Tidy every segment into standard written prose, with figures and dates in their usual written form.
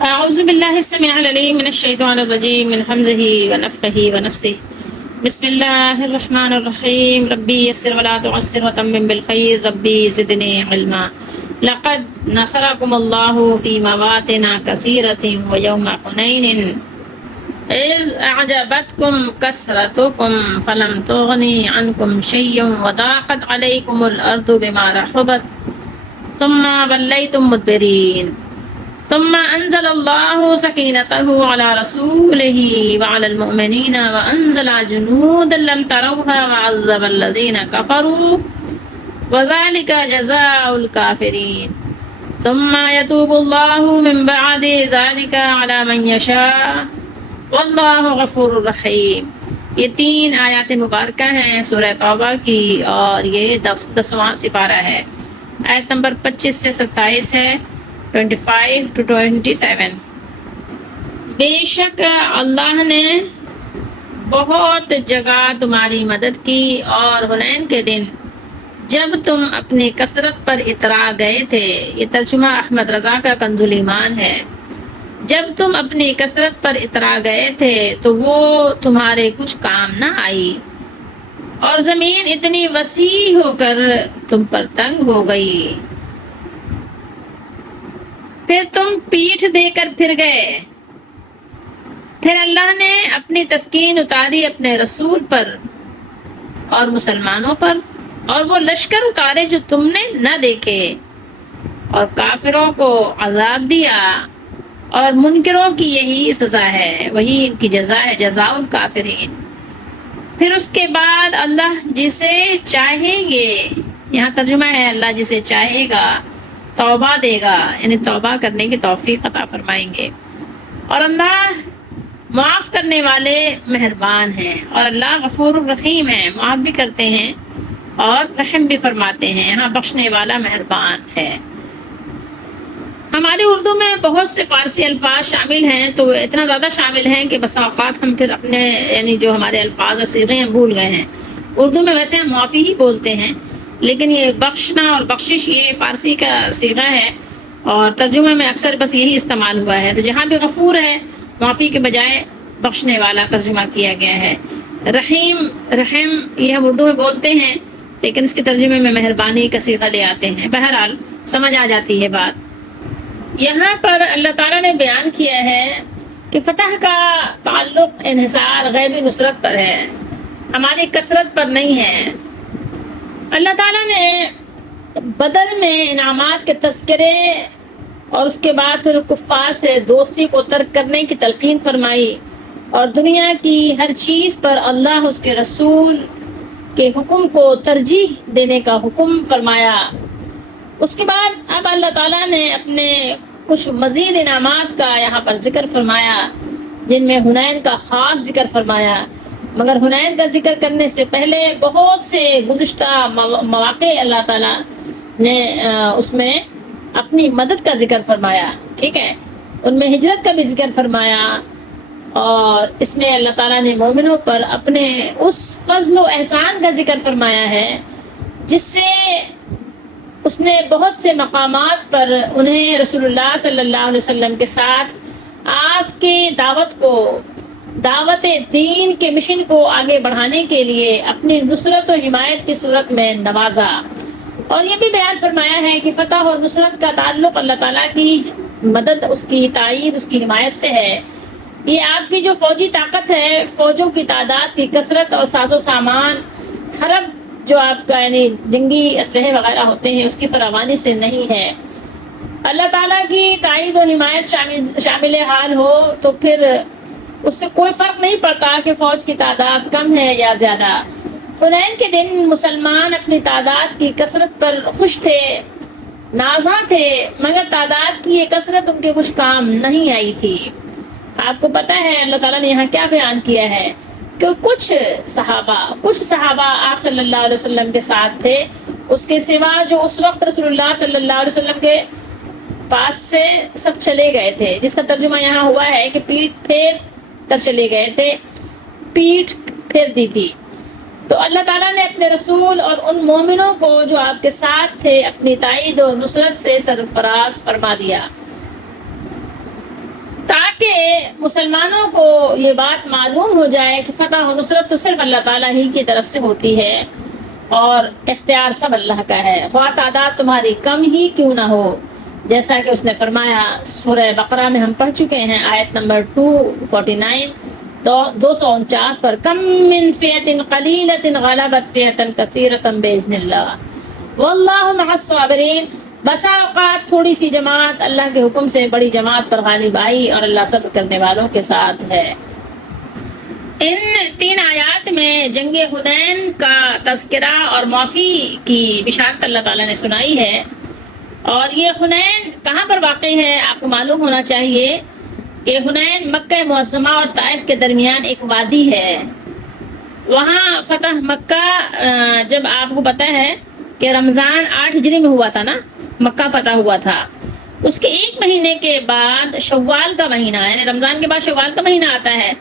أعوذ بالله السميع العليم من الشيطان الرجيم من همزه ونفخه ونفسه. بسم الله الرحمن الرحيم. ربي يسر ولا تعسر وتمم بالخير. ربي زدني علما. لقد نصركم الله في مواطن كثيرة ويوم حنين إذ أعجبتكم كثرتكم فلم تغني عنكم شيء وضاقت عليكم الأرض بما رحبت ثم وليتم مدبرين ثم أنزل الله سكينته على رسوله وعلى المؤمنين وأنزل جنودا لم تروها وعذب الذين كفروا وذلك جزاء الكافرين ثم يتوب الله من بعد ذلك على من يشاء واللہ غفور الرحیم۔ یہ 3 آیات مبارکہ ہیں سورہ توبہ کی، اور یہ 10واں سپارہ ہے۔ آیت نمبر 25 سے 27 ہے، 25 to 27۔ بے شک اللہ نے بہت جگہ تمہاری مدد کی، اور حنین کے دن جب تم اپنی کثرت پر اترا گئے تھے۔ یہ ترجمہ احمد رضا کا کنز الایمان ہے۔ جب تم اپنی کثرت پر اترا گئے تھے تو وہ تمہارے کچھ کام نہ آئی، اور زمین اتنی وسیع ہو کر تم پر تنگ ہو گئی، پھر تم پیٹھ دے کر پھر گئے۔ پھر اللہ نے اپنی تسکین اتاری اپنے رسول پر اور مسلمانوں پر، اور وہ لشکر اتارے جو تم نے نہ دیکھے، اور کافروں کو عذاب دیا، اور منکروں کی یہی سزا ہے، وہی ان کی جزا ہے، جزاء الکافرین۔ پھر اس کے بعد اللہ جسے چاہیں گے، یہاں ترجمہ ہے اللہ جسے چاہے گا توبہ دے گا، یعنی توبہ کرنے کی توفیق عطا فرمائیں گے، اور اللہ معاف کرنے والے مہربان ہیں، اور اللہ غفور الرحیم ہے، معاف بھی کرتے ہیں اور رحم بھی فرماتے ہیں، یہاں بخشنے والا مہربان ہے۔ ہماری اردو میں بہت سے فارسی الفاظ شامل ہیں، تو اتنا زیادہ شامل ہیں کہ بسا اوقات ہم پھر اپنے یعنی جو ہمارے الفاظ اور صیغے ہیں بھول گئے ہیں۔ اردو میں ویسے ہم معافی ہی بولتے ہیں، لیکن یہ بخشنا اور بخشش یہ فارسی کا صیغہ ہے، اور ترجمے میں اکثر بس یہی استعمال ہوا ہے۔ تو جہاں بھی غفور ہے، معافی کے بجائے بخشنے والا ترجمہ کیا گیا ہے۔ رحم یہ ہم اردو میں بولتے ہیں، لیکن اس کے ترجمے میں مہربانی کا صیغہ لے آتے ہیں۔ بہرحال سمجھ آ جاتی ہے بات۔ یہاں پر اللہ تعالیٰ نے بیان کیا ہے کہ فتح کا تعلق انحصار غیبی نصرت پر ہے، ہماری کثرت پر نہیں ہے۔ اللہ تعالیٰ نے بدر میں انعامات کے تذکرے اور اس کے بعد پھر کفار سے دوستی کو ترک کرنے کی تلقین فرمائی، اور دنیا کی ہر چیز پر اللہ اس کے رسول کے حکم کو ترجیح دینے کا حکم فرمایا۔ اس کے بعد اب اللہ تعالیٰ نے اپنے کچھ مزید انعامات کا یہاں پر ذکر فرمایا، جن میں حنین کا خاص ذکر فرمایا، مگر حنین کا ذکر کرنے سے پہلے بہت سے گزشتہ مواقع اللہ تعالیٰ نے اس میں اپنی مدد کا ذکر فرمایا، ٹھیک ہے، ان میں ہجرت کا بھی ذکر فرمایا، اور اس میں اللہ تعالیٰ نے مومنوں پر اپنے اس فضل و احسان کا ذکر فرمایا ہے جس سے اس نے بہت سے مقامات پر انہیں رسول اللہ صلی اللہ علیہ وسلم کے ساتھ آپ کی دعوت دین کے مشن کو آگے بڑھانے کے لیے اپنی نصرت و حمایت کی صورت میں نوازا، اور یہ بھی بیان فرمایا ہے کہ فتح و نصرت کا تعلق اللہ تعالیٰ کی مدد، اس کی تائید، اس کی حمایت سے ہے۔ یہ آپ کی جو فوجی طاقت ہے، فوجوں کی تعداد کی کثرت اور ساز و سامان، حرب جو آپ کا یعنی جنگی اسلحے وغیرہ ہوتے ہیں، اس کی فراوانی سے نہیں ہے۔ اللہ تعالیٰ کی تائید و حمایت شامل حال ہو تو پھر اس سے کوئی فرق نہیں پڑتا کہ فوج کی تعداد کم ہے یا زیادہ۔ حنین کے دن مسلمان اپنی تعداد کی کثرت پر خوش تھے، نازاں تھے، مگر تعداد کی یہ کثرت ان کے کچھ کام نہیں آئی تھی۔ آپ کو پتہ ہے اللہ تعالیٰ نے یہاں کیا بیان کیا ہے کہ کچھ صحابہ آپ صلی اللہ علیہ وسلم کے ساتھ تھے، اس کے سوا جو اس وقت رسول اللہ صلی اللہ علیہ وسلم کے پاس سے سب چلے گئے تھے، جس کا ترجمہ یہاں ہوا ہے کہ پیٹ پھیر کر چلے گئے تھے، پیٹ پھیر دی تھی۔ تو اللہ تعالیٰ نے اپنے رسول اور ان مومنوں کو جو آپ کے ساتھ تھے اپنی تائید و نصرت سے سرفراز فرما دیا۔ مسلمانوں کو یہ بات معلوم ہو جائے کہ فتح و نصرت تو صرف اللہ تعالیٰ ہی کی طرف سے ہوتی ہے اور اختیار سب اللہ کا ہے، خواہ تعداد تمہاری کم ہی کیوں نہ ہو، جیسا کہ اس نے فرمایا سورہ بقرہ میں ہم پڑھ چکے ہیں آیت نمبر 249 249 پر، کم من فئۃ قلیلۃ غلبت فئۃ کثیرۃ باذن اللہ واللہ مع الصابرین، بسا اوقات تھوڑی سی جماعت اللہ کے حکم سے بڑی جماعت پر غالب آئی اور اللہ صبر کرنے والوں کے ساتھ ہے۔ ان 3 آیات میں جنگ حنین کا تذکرہ اور معافی کی بشارت اللہ تعالیٰ نے سنائی ہے، اور یہ حنین کہاں پر واقع ہے آپ کو معلوم ہونا چاہیے کہ حنین مکہ معظمہ اور طائف کے درمیان ایک وادی ہے۔ وہاں فتح مکہ جب آپ کو پتہ ہے کہ رمضان 8 ہجری میں ہوا تھا نا، مکہ فتح ہوا تھا، اس کے 1 مہینے کے بعد شوال کا مہینہ ہے، یعنی رمضان کے بعد شوال کا مہینہ آتا ہے،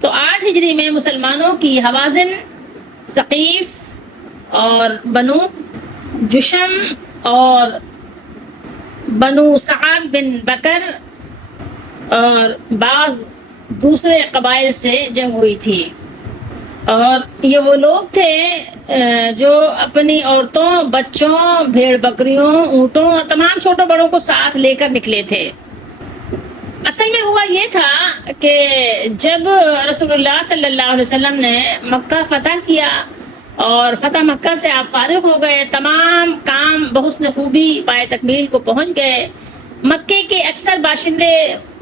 تو 8 ہجری میں مسلمانوں کی حوازن، ثقیف اور بنو جشم اور بنو سعد بن بکر اور بعض دوسرے قبائل سے جنگ ہوئی تھی، اور یہ وہ لوگ تھے جو اپنی عورتوں، بچوں، بھیڑ بکریوں، اونٹوں اور تمام چھوٹوں بڑوں کو ساتھ لے کر نکلے تھے۔ اصل میں ہوا یہ تھا کہ جب رسول اللہ صلی اللہ علیہ وسلم نے مکہ فتح کیا اور فتح مکہ سے آپ فارغ ہو گئے، تمام کام بحسن خوبی پائے تکمیل کو پہنچ گئے، مکے کے اکثر باشندے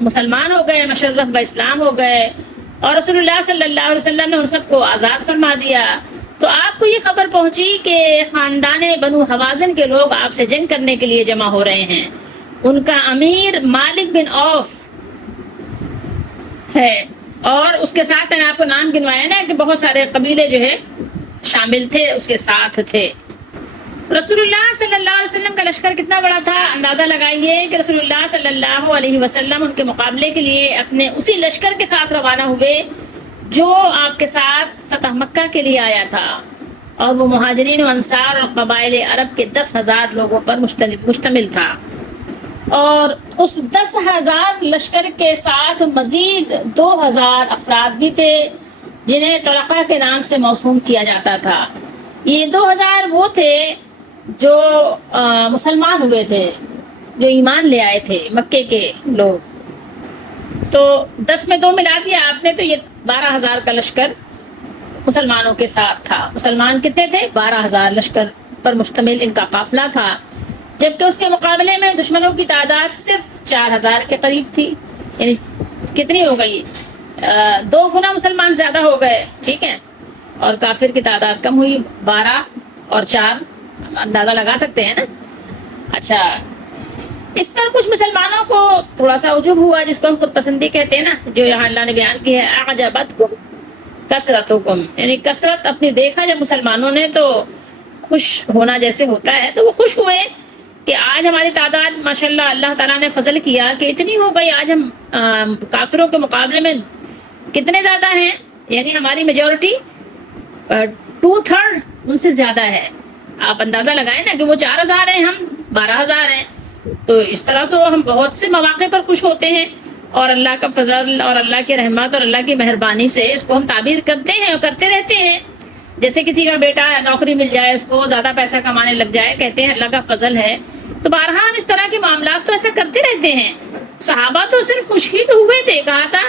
مسلمان ہو گئے، مشرف باسلام ہو گئے، اور رسول اللہ صلی اللہ علیہ وسلم نے ان سب کو آزاد فرما دیا، تو آپ کو یہ خبر پہنچی کہ خاندان بنو حوازن کے لوگ آپ سے جنگ کرنے کے لیے جمع ہو رہے ہیں۔ ان کا امیر مالک بن عوف ہے، اور اس کے ساتھ میں نے آپ کو نام گنوایا نا کہ بہت سارے قبیلے جو ہے شامل تھے، اس کے ساتھ تھے۔ رسول اللہ صلی اللہ علیہ وسلم کا لشکر کتنا بڑا تھا اندازہ لگائیے کہ رسول اللہ صلی اللہ علیہ وسلم ان کے مقابلے کے لیے اپنے اسی لشکر کے ساتھ روانہ ہوئے جو آپ کے ساتھ فتح مکہ کے لیے آیا تھا، اور وہ مہاجرین و انصار اور قبائل عرب کے 10,000 لوگوں پر مشتمل تھا، اور اس 10,000 لشکر کے ساتھ مزید 2,000 افراد بھی تھے جنہیں طلقہ کے نام سے موسوم کیا جاتا تھا۔ یہ 2,000 وہ تھے جو مسلمان ہوئے تھے، جو ایمان لے آئے تھے مکے کے لوگ، تو 10 میں 2 ملا دیا آپ نے، تو یہ 12,000 کا لشکر مسلمانوں کے ساتھ تھا۔ مسلمان کتنے تھے؟ 12,000 لشکر پر مشتمل ان کا قافلہ تھا، جبکہ اس کے مقابلے میں دشمنوں کی تعداد صرف 4,000 کے قریب تھی، یعنی کتنی ہو گئی؟ 2 گنا مسلمان زیادہ ہو گئے، ٹھیک ہے، اور کافر کی تعداد کم ہوئی، 12 اور 4 اندازہ لگا سکتے ہیں نا۔ اچھا، اس پر کچھ مسلمانوں کو تھوڑا سا عجب ہوا، جس کو ہم خود پسندی کہتے ہیں نا، جو یہاں اللہ نے بیان کی ہے، اعجبتکم کثرتکم، یعنی کثرت اپنی دیکھا جب مسلمانوں نے تو خوش ہونا جیسے ہوتا ہے، تو وہ خوش ہوئے کہ آج ہماری تعداد ماشاءاللہ اللہ تعالیٰ نے فضل کیا کہ اتنی ہو گئی، آج ہم کافروں کے مقابلے میں کتنے زیادہ ہیں، یعنی ہماری میجورٹی 2/3 ان سے زیادہ ہے۔ آپ اندازہ لگائیں نا کہ وہ 4,000 ہیں، ہم 12,000 ہیں، تو اس طرح تو ہم بہت سے مواقع پر خوش ہوتے ہیں، اور اللہ کا فضل اور اللہ کی رحمت اور اللہ کی مہربانی سے اس کو ہم تعبیر کرتے ہیں اور کرتے رہتے ہیں۔ جیسے کسی کا بیٹا نوکری مل جائے، اس کو زیادہ پیسہ کمانے لگ جائے، کہتے ہیں اللہ کا فضل ہے، تو بارہا ہم اس طرح کے معاملات تو ایسا کرتے رہتے ہیں۔ صحابہ تو صرف خوش ہی تو ہوئے تھے، کہا تھا،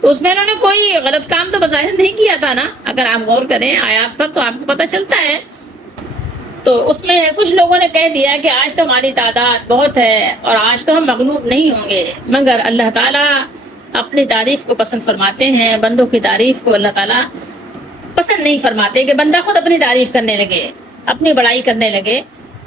تو اس میں انہوں نے کوئی غلط کام تو بظاہر نہیں کیا تھا نا، اگر آپ غور کریں آیات پر تو آپ کو پتہ چلتا ہے۔ تو اس میں کچھ لوگوں نے کہہ دیا کہ آج تو ہماری تعداد بہت ہے اور آج تو ہم مغلوب نہیں ہوں گے، مگر اللہ تعالیٰ اپنی تعریف کو پسند فرماتے ہیں، بندوں کی تعریف کو اللہ تعالیٰ پسند نہیں فرماتے کہ بندہ خود اپنی تعریف کرنے لگے، اپنی بڑائی کرنے لگے۔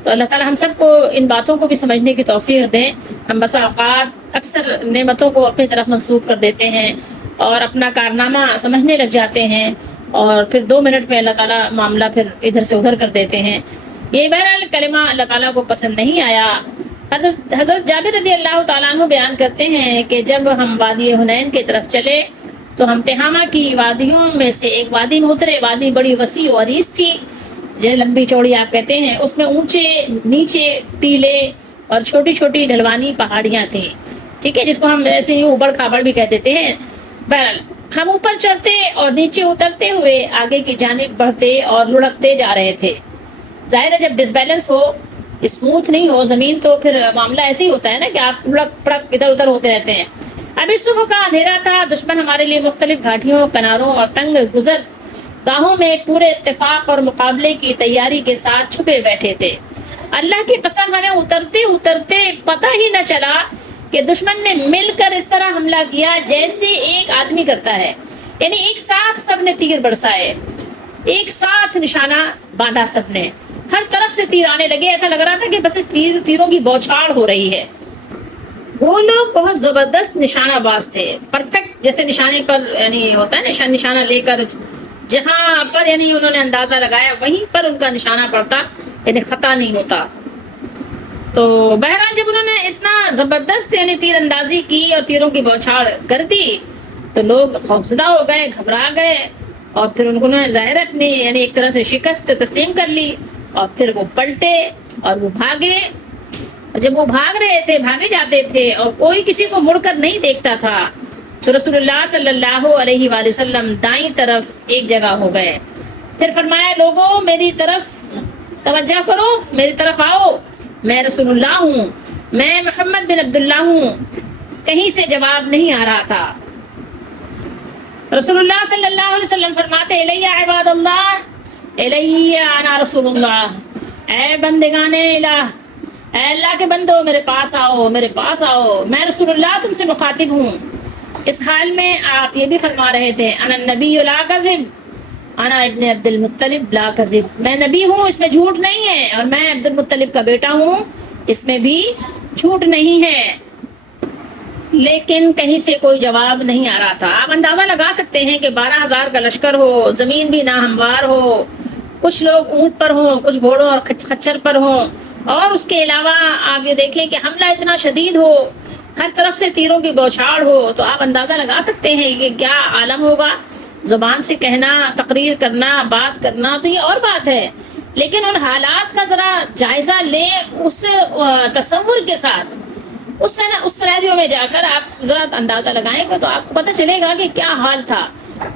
تو اللہ تعالیٰ ہم سب کو ان باتوں کو بھی سمجھنے کی توفیق دیں۔ ہم بسا اوقات اکثر نعمتوں کو اپنی طرف منسوب کر دیتے ہیں اور اپنا کارنامہ سمجھنے لگ جاتے ہیں، اور پھر 2 منٹ میں اللہ تعالیٰ معاملہ پھر ادھر سے ادھر کر دیتے ہیں۔ یہ بہرحال کلمہ اللہ تعالیٰ کو پسند نہیں آیا۔ حضرت جابر رضی اللہ تعالیٰ عنہ بیان کرتے ہیں کہ جب ہم وادی حنین کی طرف چلے تو ہم تہامہ کی وادیوں میں سے ایک وادی میں اترے۔ وادی بڑی وسیع و عریض تھی، یہ لمبی چوڑی آپ کہتے ہیں، اس میں اونچے نیچے ٹیلے اور چھوٹی چھوٹی ڈھلوانی پہاڑیاں تھیں۔ ٹھیک ہے، جس کو ہم ایسے ہی اوبڑ کھابڑ بھی کہہ دیتے ہیں. بہرحال ہم اوپر چڑھتے اور نیچے اترتے ہوئے آگے کی جانب بڑھتے اور لڑکتے جا رہے تھے. ظاہر ہے جب ڈسبیلنس ہو، اسموتھ نہیں ہو زمین، تو پھر معاملہ ایسے ہی ہوتا ہے نا کہ آپ لڑک پڑک ادھر ادھر ہوتے رہتے ہیں. ابھی صبح کا اندھیرا تھا. دشمن ہمارے لیے مختلف گھاٹیوں، کناروں اور تنگ گزر گاہوں میں پورے اتفاق اور مقابلے کی تیاری کے ساتھ چھپے بیٹھے تھے. اللہ کی قسم ہمیں اترتے اترتے پتہ ہی نہ چلا کہ دشمن نے مل کر اس طرح حملہ کیا جیسے ایک آدمی کرتا ہے. یعنی ایک ساتھ سب نے تیر برسائے، ایک ساتھ نشانہ باندھا، سب نے ہر طرف سے تیر آنے لگے. ایسا لگ رہا تھا کہ بس تیروں کی بوچھاڑ ہو رہی ہے. وہ لوگ بہت زبردست نشانہ باز تھے. پرفیکٹ جیسے نشانے پر یعنی ہوتا ہے نشانہ لے کر جہاں پر یعنی انہوں نے اندازہ لگایا وہیں پر ان کا نشانہ پڑتا، یعنی خطا نہیں ہوتا. تو بہرحال جب انہوں نے اتنا زبردست یعنی تیر اندازی کی اور تیروں کی بوچھاڑ کر دی تو لوگ خوفزدہ ہو گئے، گھبرا گئے، اور پھر انہوں نے ظاہر اپنی یعنی ایک طرح سے شکست تسلیم کر لی. اور پھر وہ پلٹے اور وہ بھاگے. جب وہ بھاگ رہے تھے، بھاگے جاتے تھے اور کوئی کسی کو مڑ کر نہیں دیکھتا تھا، تو رسول اللہ صلی اللہ علیہ وآلہ وسلم دائیں طرف ایک جگہ ہو گئے. پھر فرمایا، لوگوں میری طرف توجہ کرو، میری طرف آؤ، میں رسول اللہ ہوں، میں محمد بن عبداللہ ہوں. کہیں سے جواب نہیں آ رہا تھا. رسول اللہ صلی اللہ علیہ وسلم فرماتے، الیہ عباد اللہ، الیہ انا رسول اللہ. اے بندگان الہ، اے اللہ کے بندو، میرے پاس آؤ، میرے پاس آؤ، میں رسول اللہ تم سے مخاطب ہوں. اس حال میں آپ یہ بھی فرما رہے تھے، انا النبی لا کذب، انا ابن عبد المطلب لا کذب. میں نبی ہوں، اس میں جھوٹ نہیں ہے، اور میں عبد المطلب کا بیٹا ہوں، اس میں بھی جھوٹ نہیں ہے. لیکن کہیں سے کوئی جواب نہیں آ رہا تھا. آپ اندازہ لگا سکتے ہیں کہ 12,000 کا لشکر ہو، زمین بھی ناہموار ہو، کچھ لوگ اونٹ پر ہوں، کچھ گھوڑوں اور خچر پر ہوں، اور اس کے علاوہ آپ یہ دیکھیں کہ حملہ اتنا شدید ہو، ہر طرف سے تیروں کی بوچھاڑ ہو، تو آپ اندازہ لگا سکتے ہیں کہ کیا عالم ہوگا. زبان سے کہنا، تقریر کرنا، بات کرنا تو یہ اور بات ہے، لیکن ان حالات کا ذرا جائزہ لیں اس تصور کے ساتھ. اس سینیریو میں جا کر آپ ذرا اندازہ لگائیں گے تو آپ کو پتہ چلے گا کہ کیا حال تھا.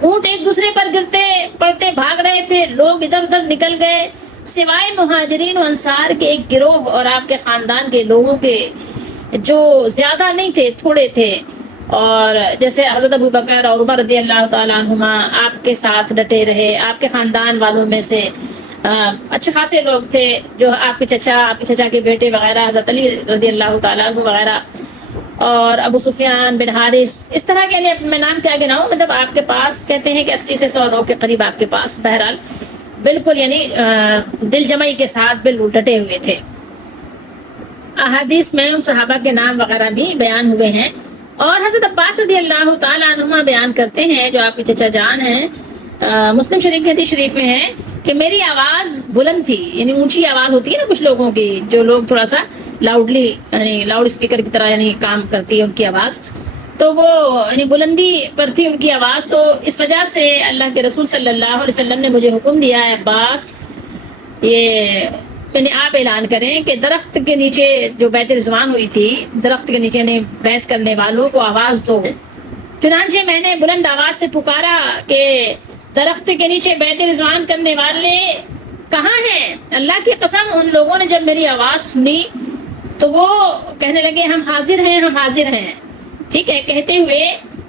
اونٹ ایک دوسرے پر گرتے پڑتے بھاگ رہے تھے، لوگ ادھر ادھر نکل گئے، سوائے مہاجرین و انصار کے ایک گروہ اور آپ کے خاندان کے لوگوں کے، جو زیادہ نہیں تھے، تھوڑے تھے. اور جیسے حضرت ابو بکر اور عمر رضی اللہ تعالیٰ عنہما آپ کے ساتھ ڈٹے رہے. آپ کے خاندان والوں میں سے اچھے خاصے لوگ تھے، جو آپ کے چچا کے بیٹے وغیرہ، حضرت علی رضی اللہ تعالیٰ عنہ وغیرہ، اور ابو سفیان بن حارث، اس طرح کے میں نام کیا گناؤں، مطلب آپ کے پاس کہتے ہیں کہ 80 سے 100 لوگ کے قریب آپ کے پاس بہرحال بالکل یعنی دل جمعی کے ساتھ بالکل ڈٹے ہوئے تھے. احادیث میں ان صحابہ کے نام وغیرہ بھی بیان ہوئے ہیں. اور حضرت عباس رضی اللہ تعالیٰ عنہما بیان کرتے ہیں، جو آپ کے چچا جان ہیں، مسلم شریف کی حدیث شریف میں ہے کہ میری آواز بلند تھی، یعنی اونچی آواز ہوتی ہے نا کچھ لوگوں کی، جو لوگ تھوڑا سا لاؤڈلی یعنی لاؤڈ اسپیکر کی طرح یعنی کام کرتی ہے ان کی آواز، تو وہ یعنی بلندی پر تھی ان کی آواز. تو اس وجہ سے اللہ کے رسول صلی اللہ علیہ وسلم نے مجھے حکم دیا ہے، عباس یہ یعنی آپ اعلان کریں کہ درخت کے نیچے جو بیعت رضوان ہوئی تھی، درخت کے نیچے یعنی بیعت کرنے والوں کو آواز دو. چنانچہ میں نے بلند آواز سے پکارا کہ درخت کے نیچے بیعت رضوان کرنے والے کہاں ہیں؟ اللہ کی قسم ان لوگوں نے جب میری آواز سنی تو وہ کہنے لگے، ہم حاضر ہیں، ہم حاضر ہیں. ٹھیک ہے، کہتے ہوئے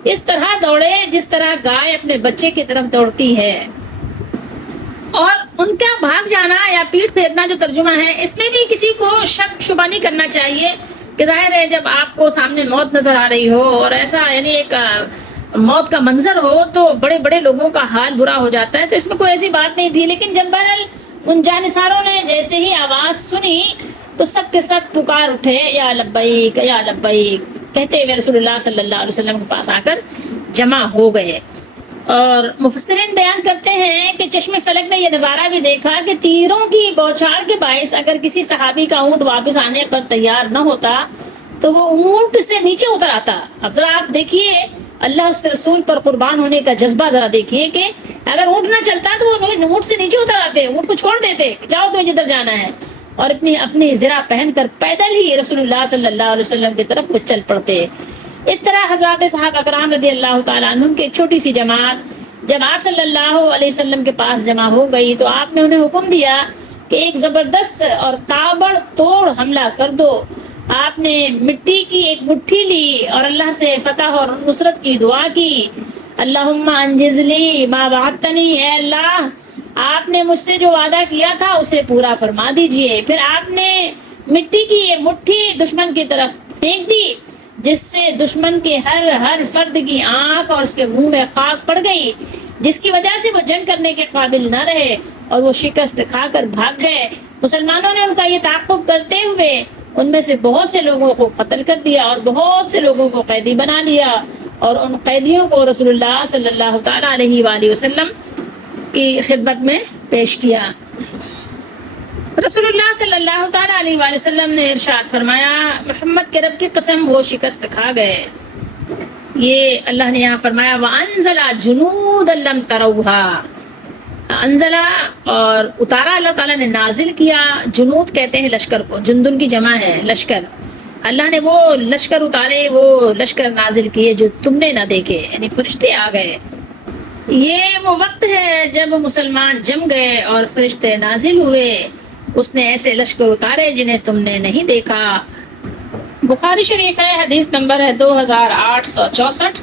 اس طرح دوڑے جس طرح گائے اپنے بچے کی طرف دوڑتی ہے. اور ان کا بھاگ جانا یا پیٹ پھیرنا جو ترجمہ ہے، اس میں بھی کسی کو شک شبہ نہیں کرنا چاہیے کہ ظاہر ہے جب آپ کو سامنے موت نظر آ رہی ہو اور ایسا یعنی ایک موت کا منظر ہو تو بڑے بڑے لوگوں کا حال برا ہو جاتا ہے. تو اس میں کوئی ایسی بات نہیں تھی. لیکن جب بہرحال ان جانثاروں نے جیسے ہی آواز سنی تو سب کے سب پکار اٹھے، یا لبیک یا لبیک کہتے ہوئے رسول اللہ صلی اللہ علیہ وسلم کے پاس آ کر جمع ہو گئے. اور مفسرین بیان کرتے ہیں کہ چشم فلک نے یہ نظارہ بھی دیکھا کہ تیروں کی بوچھاڑ کے باعث اگر کسی صحابی کا اونٹ واپس آنے پر تیار نہ ہوتا تو وہ اونٹ سے نیچے اتر آتا. اب ذرا آپ دیکھیے اللہ اس کے رسول پر قربان ہونے کا جذبہ، ذرا دیکھیے کہ اگر اونٹ نہ چلتا تو وہ اونٹ سے نیچے اتر آتے، اونٹ کو چھوڑ دیتے، جاؤ تمہیں جدھر جانا ہے. اور اپنی زرہ پہن کر پیدل ہی رسول اللہ صلی اللہ علیہ وسلم کی طرف وہ چل پڑتے۔ اس طرح حضرات صحابہ کرام رضی اللہ تعالیٰ عنہم کی ایک چھوٹی سی جماعت جب آپ صلی اللہ علیہ وسلم کے پاس جمع ہو گئی تو آپ نے انہیں حکم دیا کہ ایک زبردست اور تابڑ توڑ حملہ کر دو۔ آپ نے مٹی کی ایک مٹھی لی اور اللہ سے فتح اور نصرت کی دعا کی۔ اللہم انجز لی ما وعدتنی، اے اللہ آپ نے مجھ سے جو وعدہ کیا تھا اسے پورا فرما دیجئے۔ پھر آپ نے مٹی کی یہ مٹھی دشمن کی طرف پھینک دی جس سے دشمن کے ہر فرد کی آنکھ اور اس کے منہ میں خاک پڑ گئی، جس کی وجہ سے وہ جنگ کرنے کے قابل نہ رہے اور وہ شکست کھا کر بھاگ گئے۔ مسلمانوں نے ان کا یہ تعاقب کرتے ہوئے ان میں سے بہت سے لوگوں کو قتل کر دیا اور بہت سے لوگوں کو قیدی بنا لیا اور ان قیدیوں کو رسول اللہ صلی اللہ تعالیٰ علیہ وآلہ وسلم کی خدمت میں پیش کیا۔ رسول اللہ صلی اللہ تعالیٰ علیہ وآلہ وسلم نے ارشاد فرمایا، محمد کے رب کی قسم وہ شکست کھا گئے۔ یہ اللہ نے یہاں فرمایا وَأَنزَلَ جُنُودًا لَّمْ تَرَوْهَا، انزلہ اور اتارا اللہ تعالیٰ نے، نازل کیا۔ جنود کہتے ہیں لشکر کو، جندن کی جمع ہے لشکر۔ اللہ نے وہ لشکر اتارے، وہ لشکر نازل کیے جو تم نے نہ دیکھے، یعنی فرشتے آ گئے۔ یہ وہ وقت ہے جب مسلمان جم گئے اور فرشتے نازل ہوئے، اس نے ایسے لشکر اتارے جنہیں تم نے نہیں دیکھا۔ بخاری شریف ہے، حدیث نمبر ہے 2864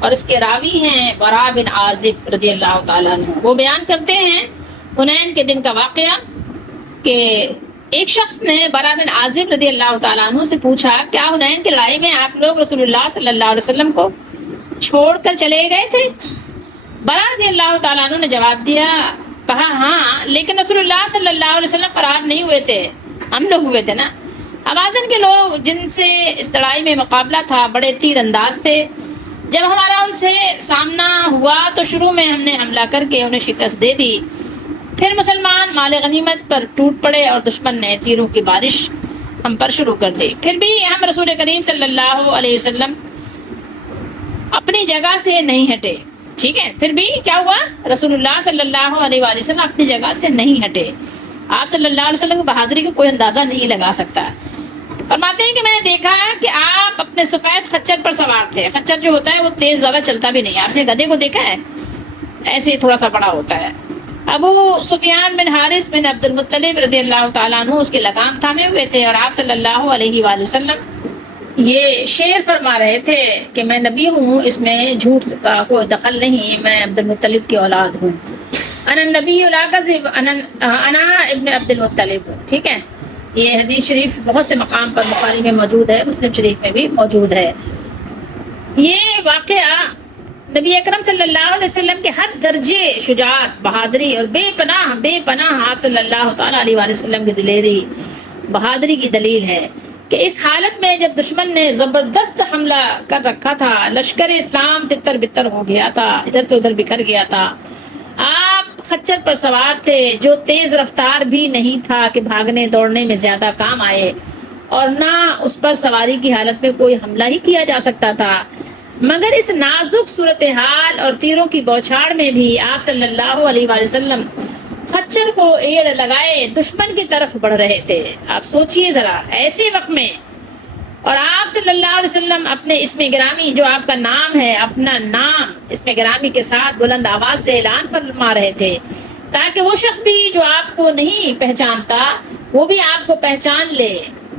اور اس کے راوی ہیں برا بن عازب رضی اللہ تعالیٰ عنہ۔ وہ بیان کرتے ہیں حنین کے دن کا واقعہ کہ ایک شخص نے برا بن عازب رضی اللہ تعالیٰ عنہ سے پوچھا، کیا حنین کی لڑائی میں آپ لوگ رسول اللہ صلی اللہ علیہ وسلم کو چھوڑ کر چلے گئے تھے؟ برا رضی اللہ تعالیٰ عنہ نے جواب دیا، کہا ہاں، لیکن رسول اللہ صلی اللہ علیہ وسلم فرار نہیں ہوئے تھے، ہم لوگ ہوئے تھے نا۔ اوازن کے لوگ جن سے اس لڑائی میں مقابلہ تھا بڑے تیر انداز تھے۔ جب ہمارا ان سے سامنا ہوا تو شروع میں ہم نے حملہ کر کے انہیں شکست دے دی، پھر مسلمان مال غنیمت پر ٹوٹ پڑے اور دشمن نے تیروں کی بارش ہم پر شروع کر دی۔ پھر بھی ہم رسول کریم صلی اللہ علیہ وسلم اپنی جگہ سے نہیں ہٹے۔ ٹھیک ہے، پھر بھی کیا ہوا؟ رسول اللہ صلی اللہ علیہ وآلہ وسلم اپنی جگہ سے نہیں ہٹے۔ آپ صلی اللہ علیہ وسلم کی بہادری کو کوئی اندازہ نہیں لگا سکتا۔ فرماتے ہیں کہ میں نے دیکھا کہ آپ اپنے سفید خچر پر سوار تھے۔ خچر جو ہوتا ہے وہ تیز زیادہ چلتا بھی نہیں، آپ نے گدھے کو دیکھا ہے؟ ایسے ہی تھوڑا سا بڑا ہوتا ہے۔ ابو سفیان بن حارث بن عبد المطلب رضی اللہ تعالیٰ عنہ اس کے لگام تھامے ہوئے تھے اور آپ صلی اللہ علیہ وآلہ وسلم یہ شعر فرما رہے تھے کہ میں نبی ہوں، اس میں جھوٹ کا کوئی دخل نہیں، میں عبد المطلب کی اولاد ہوں۔ انا نبی لا کذب، انا ابن عبد المطلب۔ ٹھیک ہے، یہ حدیث شریف بہت سے مقام پر بخاری میں موجود ہے، مسلم شریف میں بھی موجود ہے۔ یہ واقعہ نبی اکرم صلی اللہ علیہ وسلم کے ہر درجے شجاعت، بہادری اور بے پناہ آپ صلی اللہ تعالیٰ علیہ وآلہ وسلم کی دلیری بہادری کی دلیل ہے کہ اس حالت میں جب دشمن نے زبردست حملہ کر رکھا تھا، لشکر اسلام تتر بتر ہو گیا تھا، ادھر سے ادھر بکھر گیا تھا، آپ خچر پر سوار تھے جو تیز رفتار بھی نہیں تھا کہ بھاگنے دوڑنے میں زیادہ کام آئے، اور نہ اس پر سواری کی حالت میں کوئی حملہ ہی کیا جا سکتا تھا، مگر اس نازک صورتحال اور تیروں کی بوچھاڑ میں بھی آپ صلی اللہ علیہ وآلہ وسلم خچر کو ایڑ لگائے دشمن کی طرف بڑھ رہے تھے۔ آپ سوچئے ذرا ایسے وقت میں، اور آپ صلی اللہ علیہ وسلم اپنے اسم گرامی جو آپ کا نام ہے، اپنا نام اسم گرامی کے ساتھ بلند آواز سے اعلان فرما رہے تھے تاکہ وہ شخص بھی جو آپ کو نہیں پہچانتا وہ بھی آپ کو پہچان لے۔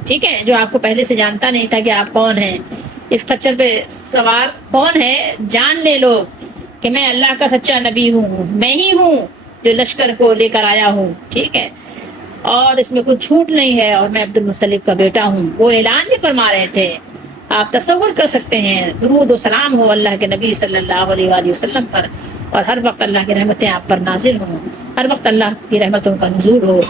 ٹھیک ہے، جو آپ کو پہلے سے جانتا نہیں تھا کہ آپ کون ہیں، اس خچر پہ سوار کون ہے، جان لے لوگ کہ میں اللہ کا سچا نبی ہوں، میں ہی ہوں جو لشکر کو لے کر آیا ہوں۔ ٹھیک ہے، اور اس میں کوئی جھوٹ نہیں ہے، اور میں عبد المطلب کا بیٹا ہوں۔ وہ اعلان بھی فرما رہے تھے۔ آپ تصور کر سکتے ہیں، درود و سلام ہو اللہ کے نبی صلی اللہ علیہ وآلہ وسلم پر، اور ہر وقت اللہ کی رحمتیں آپ پر نازل ہوں، ہر وقت اللہ کی رحمتوں کا نزول ہو۔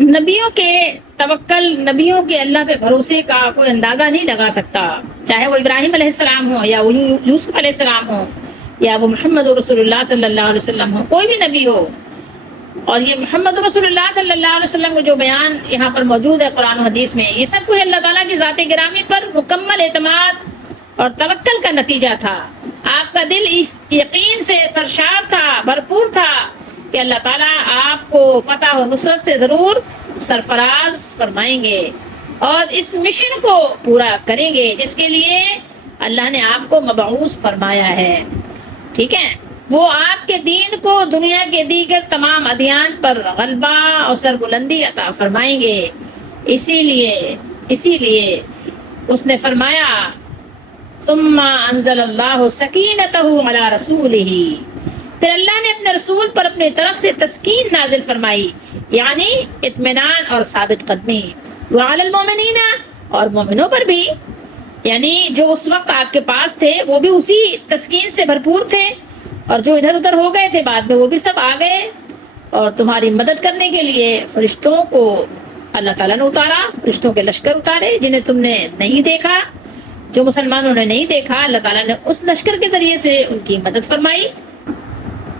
نبیوں کے توکل، نبیوں کے اللہ پہ بھروسے کا کوئی اندازہ نہیں لگا سکتا، چاہے وہ ابراہیم علیہ السلام ہو یا وہ یوسف علیہ السلام ہو یا وہ محمد رسول اللہ صلی اللہ علیہ وسلم ہو، کوئی بھی نبی ہو۔ اور یہ محمد رسول اللہ صلی اللہ علیہ وسلم کا جو بیان یہاں پر موجود ہے قرآن و حدیث میں، یہ سب کچھ اللہ تعالیٰ کی ذات گرامی پر مکمل اعتماد اور توکل کا نتیجہ تھا۔ آپ کا دل اس یقین سے سرشار تھا، بھرپور تھا کہ اللہ تعالیٰ آپ کو فتح و نصرت سے ضرور سرفراز فرمائیں گے اور اس مشن کو پورا کریں گے جس کے لیے اللہ نے آپ کو مبعوث فرمایا ہے. ٹھیک ہے، وہ آپ کے دین کو دنیا کے دیگر تمام ادیان پر غلبہ اور سربلندی عطا فرمائیں گے. اسی لیے اس نے فرمایا ثم انزل اللہ سکینتہ علی رسولہ، پھر اللہ نے اپنے رسول پر اپنی طرف سے تسکین نازل فرمائی، یعنی اطمینان اور ثابت قدمی. وعلی المؤمنین، اور مومنوں پر بھی، یعنی جو اس وقت آپ کے پاس تھے وہ بھی اسی تسکین سے بھرپور تھے، اور جو ادھر ادھر ہو گئے تھے بعد میں وہ بھی سب آ گئے، اور تمہاری مدد کرنے کے لیے فرشتوں کو اللہ تعالیٰ نے اتارا، فرشتوں کے لشکر اتارے جنہیں تم نے نہیں دیکھا، جو مسلمانوں نے نہیں دیکھا، اللہ تعالیٰ نے اس لشکر کے ذریعے سے ان کی مدد فرمائی.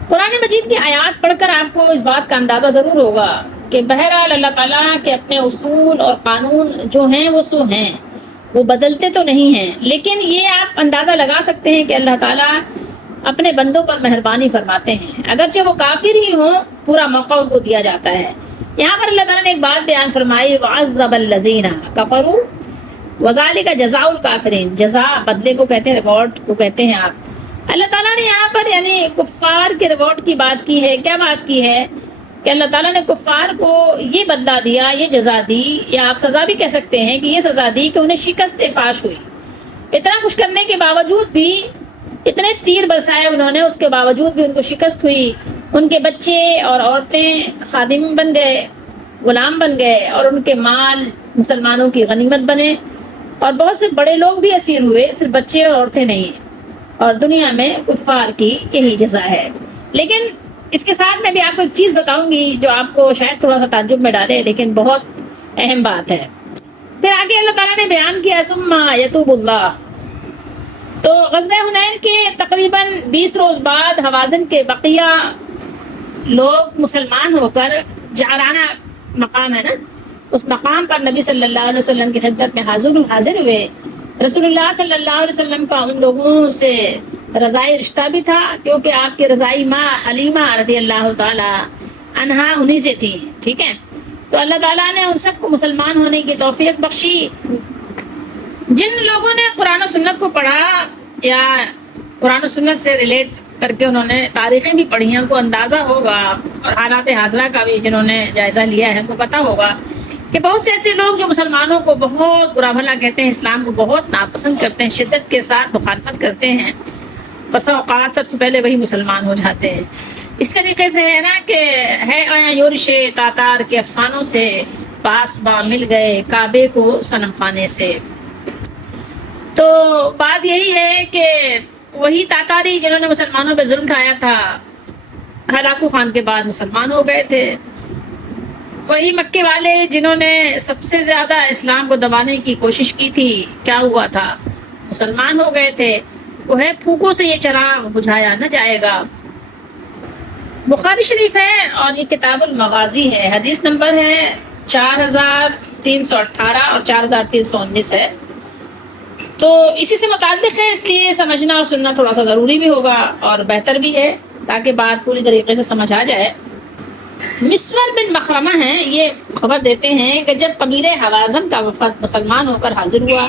قرآن مجید کی آیات پڑھ کر آپ کو اس بات کا اندازہ ضرور ہوگا کہ بہرحال اللہ تعالیٰ کے اپنے اصول اور قانون جو ہیں وہ سو ہیں، وہ بدلتے تو نہیں ہیں، لیکن یہ آپ اندازہ لگا سکتے ہیں کہ اللہ تعالیٰ اپنے بندوں پر مہربانی فرماتے ہیں، اگرچہ وہ کافر ہی ہوں پورا موقع ان کو دیا جاتا ہے. یہاں پر اللہ تعالیٰ نے ایک بات بیان فرمائی، وَعَذَّبَ الَّذِينَ كَفَرُوا وَذَلِكَ جَزَاءُ الْكَافِرِينَ، جزا بدلے کو کہتے ہیں، ریوارڈ کو کہتے ہیں آپ. اللہ تعالیٰ نے یہاں پر یعنی کفار کے ریوارڈ کی بات کی ہے. کیا بات کی ہے کہ اللہ تعالیٰ نے کفار کو یہ بدلہ دیا، یہ جزا دی، یا آپ سزا بھی کہہ سکتے ہیں کہ یہ سزا دی کہ انہیں شکست فاش ہوئی. اتنا کچھ کرنے کے باوجود بھی، اتنے تیر برسائے انہوں نے، اس کے باوجود بھی ان کو شکست ہوئی. ان کے بچے اور عورتیں خادم بن گئے، غلام بن گئے، اور ان کے مال مسلمانوں کی غنیمت بنے، اور بہت سے بڑے لوگ بھی اسیر ہوئے، صرف بچے اور عورتیں نہیں. اور دنیا میں کفار کی یہی جزا ہے. لیکن اس کے ساتھ میں بھی آپ کو ایک چیز بتاؤں گی جو آپ کو شاید تھوڑا سا تعجب میں ڈالے، لیکن بہت اہم بات ہے. پھر آگے اللہ تعالیٰ نے بیان کیا ثم یتوب اللہ. تو غزوہ حنین کے تقریباً 20 روز بعد حوازن کے بقیہ لوگ مسلمان ہو کر جعرانہ مقام ہے نا، اس مقام پر نبی صلی اللہ علیہ وسلم کی خدمت میں حاضر ہوئے. رسول اللہ صلی اللہ علیہ وسلم کا ان لوگوں سے رضائی رشتہ بھی تھا، کیونکہ آپ کی رضائی ماں حلیمہ رضی اللہ تعالی عنہا انہی سے تھی. ٹھیک ہے، تو اللہ تعالیٰ نے ان سب کو مسلمان ہونے کی توفیق بخشی. جن لوگوں نے قرآن و سنت کو پڑھا یا قرآن و سنت سے ریلیٹ کر کے انہوں نے تاریخیں بھی پڑھی ہیں، ان کو اندازہ ہوگا، اور حالات حاضرہ کا بھی جنہوں نے جائزہ لیا ہے ان کو پتہ ہوگا کہ بہت سے ایسے لوگ جو مسلمانوں کو بہت برا بھلا کہتے ہیں، اسلام کو بہت ناپسند کرتے ہیں، شدت کے ساتھ مخالفت کرتے ہیں، بسا اوقات سب سے پہلے وہی مسلمان ہو جاتے ہیں. اس طریقے سے ہے نا کہ ہے آیا یورش تاتار کے افسانوں سے پاس با مل گئے کعبے کو صنم خانے سے. تو بات یہی ہے کہ وہی تاتاری جنہوں نے مسلمانوں پہ ظلم ڈھایا تھا، ہلاکو خان کے بعد مسلمان ہو گئے تھے. وہی مکے والے جنہوں نے سب سے زیادہ اسلام کو دبانے کی کوشش کی تھی، کیا ہوا تھا؟ مسلمان ہو گئے تھے. وہ ہے پھوکوں سے یہ چراغ بجھایا نہ جائے گا. بخاری شریف ہے اور یہ کتاب المغازی ہے. حدیث نمبر ہے 4318 اور 4319 ہے. تو اسی سے متعلق ہے، اس لیے سمجھنا اور سننا تھوڑا سا ضروری بھی ہوگا اور بہتر بھی ہے تاکہ بات پوری طریقے سے سمجھ آ جائے. مسور بن مخرمہ ہیں، یہ خبر دیتے ہیں کہ جب قبیلہ حوازن کا وفد مسلمان ہو کر حاضر ہوا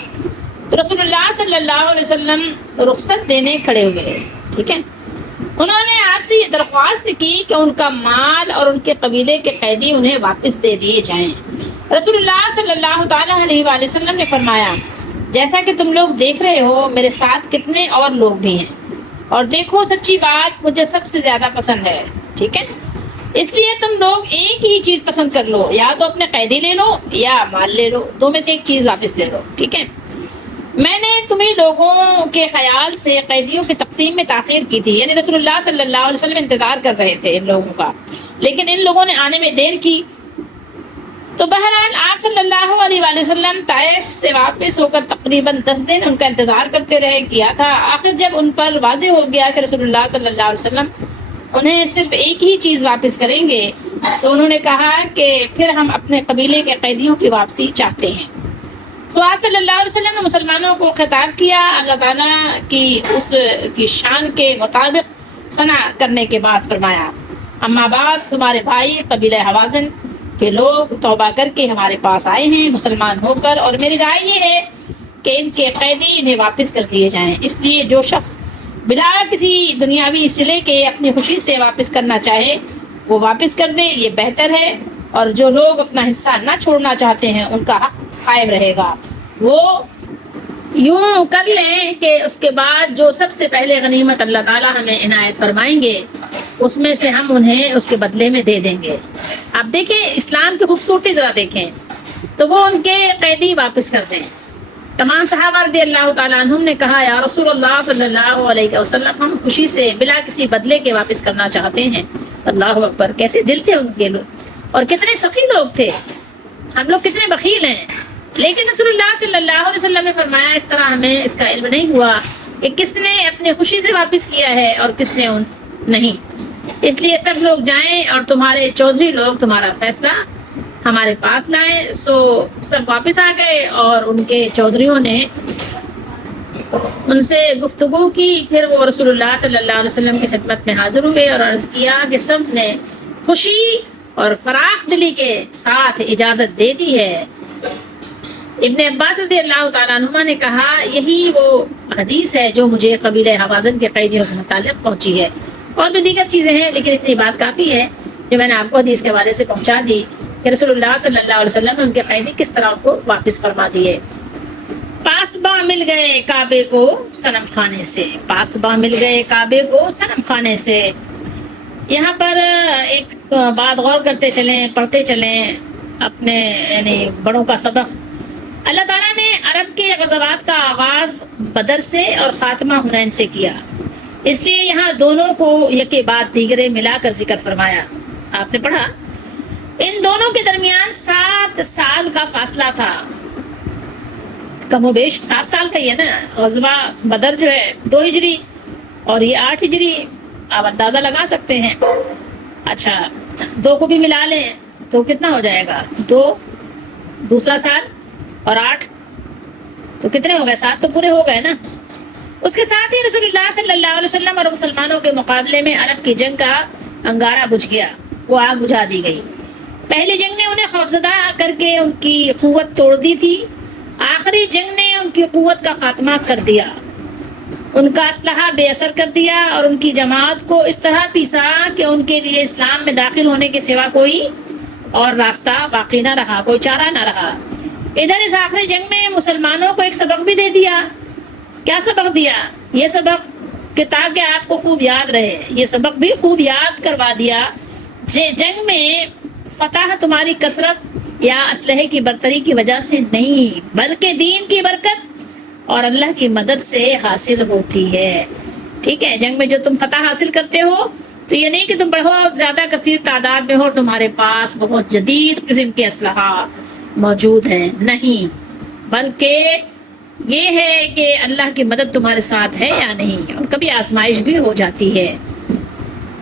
تو رسول اللہ صلی اللہ علیہ وسلم رخصت دینے کھڑے ہوئے. ٹھیک ہے، انہوں نے آپ سے یہ درخواست کی کہ ان کا مال اور ان کے قبیلے کے قیدی انہیں واپس دے دیے جائیں. رسول اللہ صلی اللہ تعالیٰ علیہ وآلہ وسلم نے فرمایا، جیسا کہ تم لوگ دیکھ رہے ہو میرے ساتھ کتنے اور لوگ بھی ہیں، اور دیکھو سچی بات مجھے سب سے زیادہ پسند ہے. ٹھیک ہے، اس لیے تم لوگ ایک ہی چیز پسند کر لو، یا تو اپنے قیدی لے لو یا مال لے لو، دو میں سے ایک چیز واپس لے لو. ٹھیک ہے، میں نے تمہیں لوگوں کے خیال سے قیدیوں کی تقسیم میں تاخیر کی تھی، یعنی رسول اللہ صلی اللہ علیہ وسلم انتظار کر رہے تھے ان لوگوں کا، لیکن ان لوگوں نے آنے میں دیر کی. تو بہرحال آپ صلی اللہ علیہ وآلہ وسلم طائف سے واپس ہو کر تقریباً 10 دن ان کا انتظار کرتے رہے کیا تھا. آخر جب ان پر واضح ہو گیا کہ رسول اللہ صلی اللہ علیہ وسلم انہیں صرف ایک ہی چیز واپس کریں گے، تو انہوں نے کہا کہ پھر ہم اپنے قبیلے کے قیدیوں کی واپسی چاہتے ہیں. تو آپ صلی اللہ علیہ وسلم نے مسلمانوں کو خطاب کیا، اللہ تعالیٰ کی اس کی شان کے مطابق ثنا کرنے کے بعد فرمایا، اما بعد تمہارے بھائی قبیلہ حوازن کہ لوگ توبہ کر کے ہمارے پاس آئے ہیں مسلمان ہو کر، اور میری رائے یہ ہے کہ ان کے قیدی انہیں واپس کر دیے جائیں۔ اس لیے جو شخص بلا کسی دنیاوی صلے کے اپنی خوشی سے واپس کرنا چاہے وہ واپس کر دے، یہ بہتر ہے۔ اور جو لوگ اپنا حصہ نہ چھوڑنا چاہتے ہیں ان کا حق قائم رہے گا، وہ یوں کر لیں کہ اس کے بعد جو سب سے پہلے غنیمت اللہ تعالیٰ ہمیں عنایت فرمائیں گے اس میں سے ہم انہیں اس کے بدلے میں دے دیں گے۔ آپ دیکھیں اسلام کی خوبصورتی ذرا دیکھیں، تو وہ ان کے قیدی واپس کر دیں۔ تمام صحابہ رضی اللہ تعالیٰ عنہم نے کہا یا رسول اللہ صلی اللہ علیہ وسلم، ہم خوشی سے بلا کسی بدلے کے واپس کرنا چاہتے ہیں۔ اللہ اکبر، کیسے دل تھے ان کے لوگ، اور کتنے سخی لوگ تھے۔ ہم لوگ کتنے بخیل ہیں، لیکن رسول اللہ صلی اللہ علیہ وسلم نے فرمایا اس طرح ہمیں اس کا علم نہیں ہوا کہ کس نے اپنی خوشی سے واپس کیا ہے اور کس نے نہیں۔ اس لیے سب لوگ جائیں اور تمہارے چودھری لوگ تمہارا فیصلہ ہمارے پاس لائیں۔ سو سب واپس آ گئے اور ان کے چودھریوں نے ان سے گفتگو کی۔ پھر وہ رسول اللہ صلی اللہ علیہ وسلم کی خدمت میں حاضر ہوئے اور عرض کیا کہ سب نے خوشی اور فراخ دلی کے ساتھ اجازت دے دی ہے۔ ابن عباس رضی اللہ تعالیٰ عنہما نے کہا یہی وہ حدیث ہے جو مجھے قبیلہ حوازن کے قیدیوں کے متعلق پہنچی ہے، اور بھی دیگر چیزیں ہیں، لیکن اتنی بات کافی ہے جو میں نے آپ کو حدیث کے حوالے سے پہنچا دی کہ رسول اللہ صلی اللہ علیہ وسلم نے ان کے قیدی کس طرح ان کو واپس فرما دیے۔ پاسباں مل گئے کعبے کو صنم خانے سے، پاسباں مل گئے کعبے کو صنم خانے سے۔ یہاں پر ایک بات غور کرتے چلیں، پڑھتے چلیں اپنے یعنی بڑوں کا سبق۔ اللہ تعالیٰ نے عرب کے غزوات کا آغاز بدر سے اور خاتمہ حنین سے کیا، اس لیے یہاں دونوں کو یکے بعد دیگرے ملا کر ذکر فرمایا۔ آپ نے پڑھا ان دونوں کے درمیان 7 سال کا فاصلہ تھا، کم و بیش 7 سال کا ہی ہے نا۔ غزوہ بدر جو ہے 2 ہجری اور یہ 8 ہجری، آپ اندازہ لگا سکتے ہیں۔ اچھا 2 کو بھی ملا لیں تو کتنا ہو جائے گا، 2 دوسرا سال اور 8 تو کتنے ہو گئے، 7 تو پورے ہو گئے نا۔ اس کے ساتھ ہی رسول اللہ صلی اللہ علیہ وسلم اور مسلمانوں کے مقابلے میں عرب کی جنگ کا انگارہ بجھ گیا، وہ آگ بجھا دی گئی۔ پہلی جنگ نے انہیں خوفزدہ کر کے ان کی قوت توڑ دی تھی، آخری جنگ نے ان کی قوت کا خاتمہ کر دیا، ان کا اسلحہ بے اثر کر دیا اور ان کی جماعت کو اس طرح پیسا کہ ان کے لیے اسلام میں داخل ہونے کے سوا کوئی اور راستہ باقی نہ رہا، کوئی چارہ نہ رہا۔ ادھر اس آخری جنگ میں مسلمانوں کو ایک سبق بھی دے دیا۔ کیا سبق دیا؟ یہ سبق کہ تاکہ آپ کو خوب یاد رہے، یہ سبق بھی خوب یاد کروا دیا، جنگ میں فتح تمہاری کثرت یا اسلحے کی برتری کی وجہ سے نہیں بلکہ دین کی برکت اور اللہ کی مدد سے حاصل ہوتی ہے۔ ٹھیک ہے، جنگ میں جو تم فتح حاصل کرتے ہو تو یہ نہیں کہ تم بہت زیادہ کثیر تعداد میں ہو اور تمہارے پاس بہت جدید قسم کے اسلحہ موجود ہیں، نہیں، بلکہ یہ ہے کہ اللہ کی مدد تمہارے ساتھ ہے یا نہیں، اور کبھی آزمائش بھی ہو جاتی ہے۔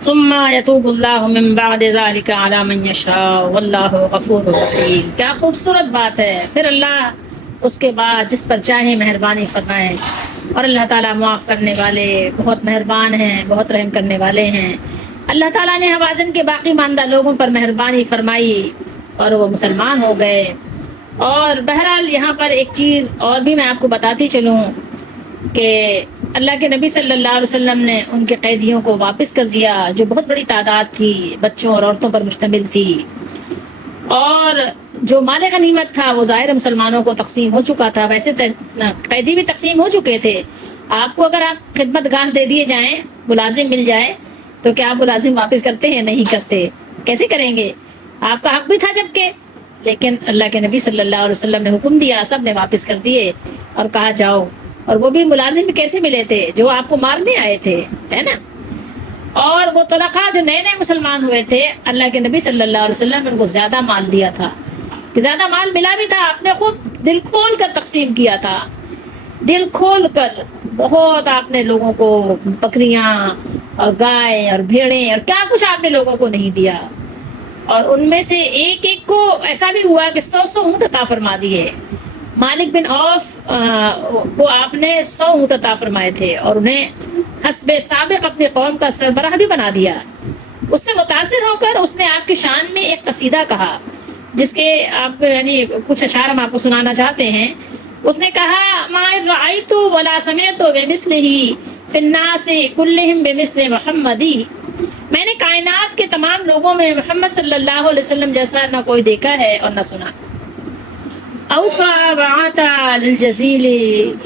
ثم یتوب اللہ من بعد ذلک علی من یشاء واللہ غفور رحیم۔ کیا خوبصورت بات ہے، پھر اللہ اس کے بعد جس پر چاہے مہربانی فرمائے، اور اللہ تعالیٰ معاف کرنے والے بہت مہربان ہیں، بہت رحم کرنے والے ہیں۔ اللہ تعالیٰ نے حوازن کے باقی ماندہ لوگوں پر مہربانی فرمائی اور وہ مسلمان ہو گئے۔ اور بہرحال یہاں پر ایک چیز اور بھی میں آپ کو بتاتی چلوں کہ اللہ کے نبی صلی اللہ علیہ وسلم نے ان کے قیدیوں کو واپس کر دیا، جو بہت بڑی تعداد تھی، بچوں اور عورتوں پر مشتمل تھی، اور جو مال غنیمت تھا وہ ظاہر مسلمانوں کو تقسیم ہو چکا تھا، ویسے قیدی بھی تقسیم ہو چکے تھے۔ آپ کو اگر آپ خدمت گاہ دے دیے جائیں، ملازم مل جائے، تو کیا آپ ملازم واپس کرتے ہیں؟ نہیں کرتے۔ کیسے کریں گے؟ آپ کا حق بھی تھا جبکہ، لیکن اللہ کے نبی صلی اللہ علیہ وسلم نے حکم دیا، سب نے واپس کر دیے اور کہا جاؤ۔ اور وہ بھی ملازم بھی کیسے ملے تھے؟ جو آپ کو مارنے آئے تھے، ہے نا۔ اور وہ طلقاء جو نئے نئے مسلمان ہوئے تھے، اللہ کے نبی صلی اللہ علیہ وسلم نے ان کو زیادہ مال دیا تھا، کہ زیادہ مال ملا بھی تھا، آپ نے خود دل کھول کر تقسیم کیا تھا، دل کھول کر بہت آپ نے لوگوں کو بکریاں اور گائے اور بھیڑیں اور کیا کچھ آپ نے لوگوں کو نہیں دیا۔ اور ان میں سے ایک ایک کو ایسا بھی ہوا کہ 100 اونٹ عطا فرما دیے۔ مالک بن عوف کو آپ نے 100 اونٹ عطا فرمائے تھے اور انہیں حسب سابق اپنی قوم کا سربراہ بھی بنا دیا۔ اس سے متاثر ہو کر اس نے آپ کی شان میں ایک قصیدہ کہا جس کے آپ یعنی کچھ اشعار ہم آپ کو سنانا چاہتے ہیں. اس نے کہا ما رأیت ولا سمعت بمثلہ فی الناس کلہم بمثل محمدی. میں نے کائنات کے تمام لوگوں میں محمد صلی اللہ علیہ وسلم جیسا نہ کوئی دیکھا ہے اور نہ سنا. اوفى وعطى للجزيل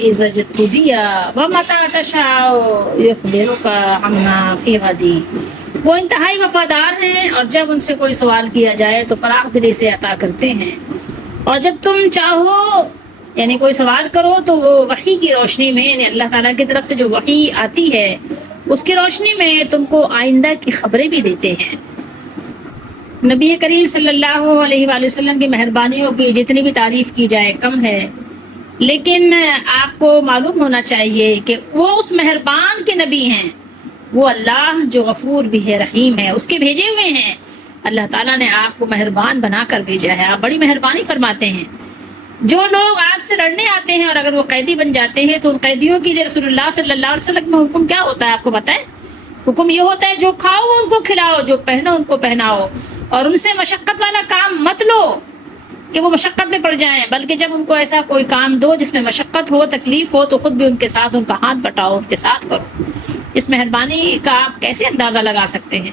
إذا جدتديا ومتى تشاء يخبرك عما في غدي. وہ انتہائی وفادار ہیں اور جب ان سے کوئی سوال کیا جائے تو فراخ دلی سے عطا کرتے ہیں، اور جب تم چاہو یعنی کوئی سوال کرو تو وہ وحی کی روشنی میں یعنی اللہ تعالیٰ کی طرف سے جو وحی آتی ہے اس کی روشنی میں تم کو آئندہ کی خبریں بھی دیتے ہیں. نبی کریم صلی اللہ علیہ وآلہ وسلم کی مہربانیوں کی جتنی بھی تعریف کی جائے کم ہے، لیکن آپ کو معلوم ہونا چاہیے کہ وہ اس مہربان کے نبی ہیں. وہ اللہ جو غفور بھی ہے رحیم ہے، اس کے بھیجے ہوئے ہیں. اللہ تعالیٰ نے آپ کو مہربان بنا کر بھیجا ہے. آپ بڑی مہربانی فرماتے ہیں. جو لوگ آپ سے لڑنے آتے ہیں اور اگر وہ قیدی بن جاتے ہیں تو ان قیدیوں کے لیے رسول اللہ صلی اللہ علیہ وسلم میں حکم کیا ہوتا ہے آپ کو بتائیں؟ حکم یہ ہوتا ہے جو کھاؤ ان کو کھلاؤ، جو پہنو ان کو پہناؤ، اور ان سے مشقت والا کام مت لو کہ وہ مشقت میں پڑ جائیں، بلکہ جب ان کو ایسا کوئی کام دو جس میں مشقت ہو، تکلیف ہو، تو خود بھی ان کے ساتھ ان کا ہاتھ بٹاؤ، ان کے ساتھ کرو. اس مہربانی کا آپ کیسے اندازہ لگا سکتے ہیں؟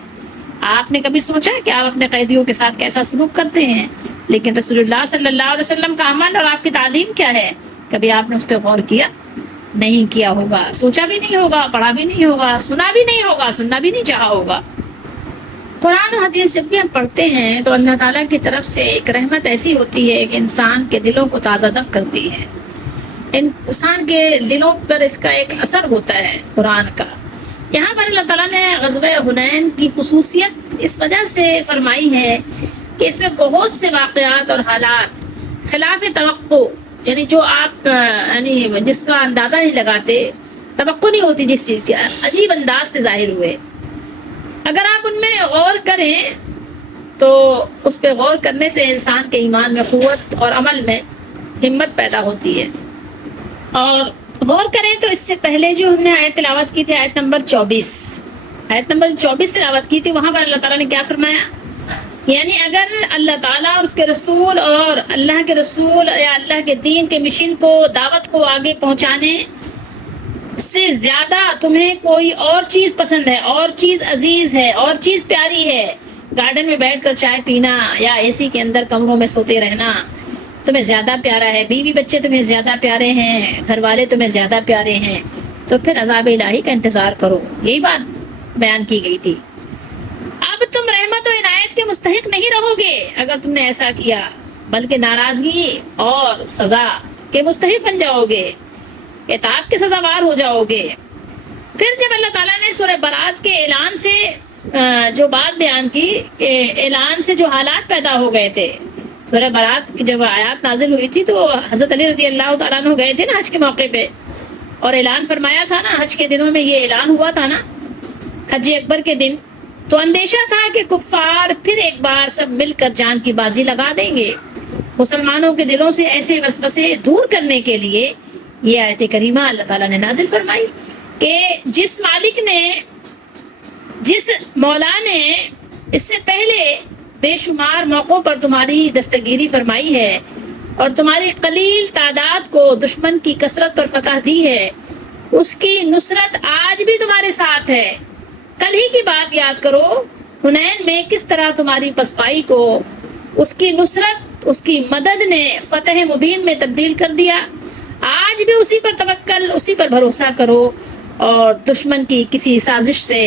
آپ نے کبھی سوچا کہ آپ اپنے قیدیوں کے ساتھ کیسا سلوک کرتے ہیں؟ لیکن رسول اللہ صلی اللہ علیہ وسلم کا عمل اور آپ کی تعلیم کیا ہے؟ کبھی آپ نے اس پہ غور کیا؟ نہیں کیا ہوگا، سوچا بھی نہیں ہوگا، پڑھا بھی نہیں ہوگا، سنا بھی نہیں ہوگا، سننا بھی نہیں چاہا ہوگا. قرآن و حدیث جب بھی ہم پڑھتے ہیں تو اللہ تعالیٰ کی طرف سے ایک رحمت ایسی ہوتی ہے کہ انسان کے دلوں کو تازہ دم کرتی ہے. انسان کے دلوں پر اس کا ایک اثر ہوتا ہے قرآن کا. یہاں پر اللہ تعالیٰ نے غزوہ حنین کی خصوصیت اس وجہ سے فرمائی ہے کہ اس میں بہت سے واقعات اور حالات خلاف توقع، یعنی جو آپ یعنی جس کا اندازہ نہیں لگاتے، توقع نہیں ہوتی جس چیز کی، عجیب انداز سے ظاہر ہوئے. اگر آپ ان میں غور کریں تو اس پہ غور کرنے سے انسان کے ایمان میں قوت اور عمل میں ہمت پیدا ہوتی ہے. اور غور کریں تو اس سے پہلے جو ہم نے آیت تلاوت کی تھی، آیت نمبر 24 تلاوت کی تھی، وہاں پر اللہ تعالیٰ نے کیا فرمایا؟ یعنی اگر اللہ تعالیٰ اور اس کے رسول اور اللہ کے رسول یا اللہ کے دین کے مشن کو، دعوت کو آگے پہنچانے سے زیادہ تمہیں کوئی اور چیز پسند ہے، اور چیز عزیز ہے، اور چیز پیاری ہے، گارڈن میں بیٹھ کر چائے پینا یا اے سی کے اندر کمروں میں سوتے رہنا تمہیں زیادہ پیارا ہے، بیوی بچے تمہیں زیادہ پیارے ہیں، گھر والے تمہیں زیادہ پیارے ہیں، تو پھر عذاب الہی کا انتظار کرو. یہی بات بیان کی گئی تھی. اب تم رحمت و عنایت کے مستحق نہیں رہو گے اگر تم نے ایسا کیا، بلکہ ناراضگی اور سزا کے مستحق بن جاؤ گے، عتاب کے سزاوار ہو جاؤ گے. پھر جب اللہ تعالیٰ نے سورہ برات کے اعلان سے جو بات بیان کی، اعلان سے جو حالات پیدا ہو گئے تھے، سورہ برات کی جب آیات نازل ہوئی تھی تو حضرت علی رضی اللہ تعالیٰ عنہ گئے تھے نا حج کے موقع پہ، اور اعلان فرمایا تھا نا، حج کے دنوں میں یہ اعلان ہوا تھا نا، حج اکبر کے دن. تو اندیشہ تھا کہ کفار پھر ایک بار سب مل کر جان کی بازی لگا دیں گے. مسلمانوں کے دلوں سے ایسے وسوسے دور کرنے کے لیے یہ آیت کریمہ اللہ تعالیٰ نے نازل فرمائی کہ جس مالک نے، جس مولا نے اس سے پہلے بے شمار موقعوں پر تمہاری دستگیری فرمائی ہے اور تمہاری قلیل تعداد کو دشمن کی کثرت پر فتح دی ہے، اس کی نصرت آج بھی تمہارے ساتھ ہے. کل ہی کی بات یاد کرو، حنین میں کس طرح تمہاری پسپائی کو اس کی نصرت، اس کی مدد نے فتح مبین میں تبدیل کر دیا. آج بھی اسی پر توکل، اسی پر بھروسہ کرو اور دشمن کی کسی سازش سے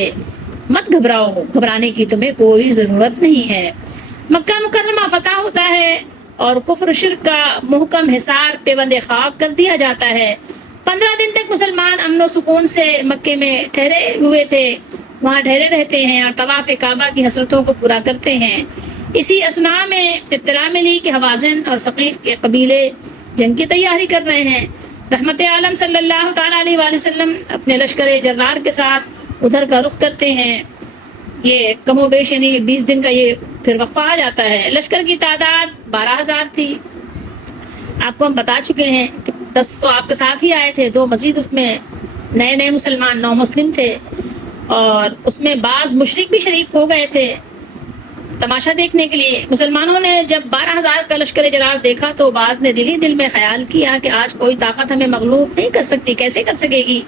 مت گھبراؤ. گھبرانے کی تمہیں کوئی ضرورت نہیں ہے. مکہ مکرمہ فتح ہوتا ہے اور کفر و شرک کا محکم حصار پیوند خاک کر دیا جاتا ہے. 15 دن تک مسلمان امن و سکون سے مکے میں ٹھہرے ہوئے تھے، وہاں ٹھہرے رہتے ہیں اور طواف کعبہ کی حسرتوں کو پورا کرتے ہیں. اسی اثناء میں اطلاع ملی کہ حوازن اور ثقیف کے قبیلے جنگ کی تیاری کر رہے ہیں. رحمت عالم صلی اللہ تعالیٰ علیہ وآلہ وسلم اپنے لشکر جرار کے ساتھ ادھر کا رخ کرتے ہیں. یہ کم و بیش یعنی 20 دن کا یہ پھر وقفہ آ جاتا ہے. لشکر کی تعداد 12,000 تھی. آپ کو ہم بتا چکے ہیں کہ 10 تو آپ کے ساتھ ہی آئے تھے، 2 مزید اس میں نئے مسلمان 9 مسلم تھے، اور اس میں بعض مشرک بھی شریک ہو گئے تھے. تماشا دیکھنے کے لیے۔ مسلمانوں نے جب 12,000 کا لشکر جرار دیکھا تو بعض نے دل میں خیال کیا کہ آج کوئی طاقت ہمیں مغلوب نہیں کر سکتی، کیسے کر سکے گی؟